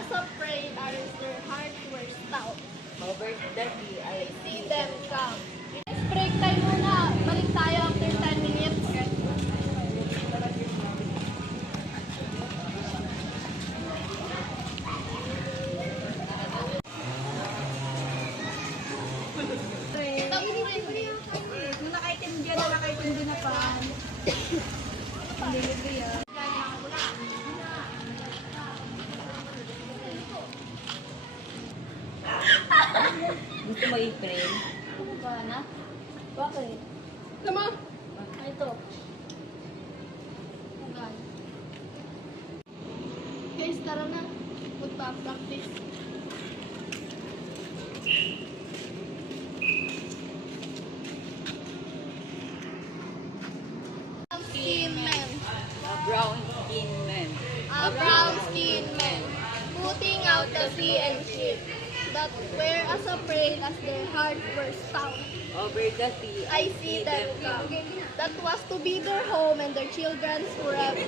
as afraid as their hearts were stout. Over the sea, I See them come. Let's break time muna. Balik tayo after 10 minutes. Kung nakaitindihan na nakaitindihan na pa. Delivery yan. Gusto mo i-frame? Ano ba na? Bakit? Lama! Ito. Hanggang. Guys, tara na. Magpa-practice. Skin man. A brown skin man. A brown skin man. Putting out the sea and ship. That were as afraid as their hearts were stout. Over the sea, I see them come. That was to be their home and their children's forever.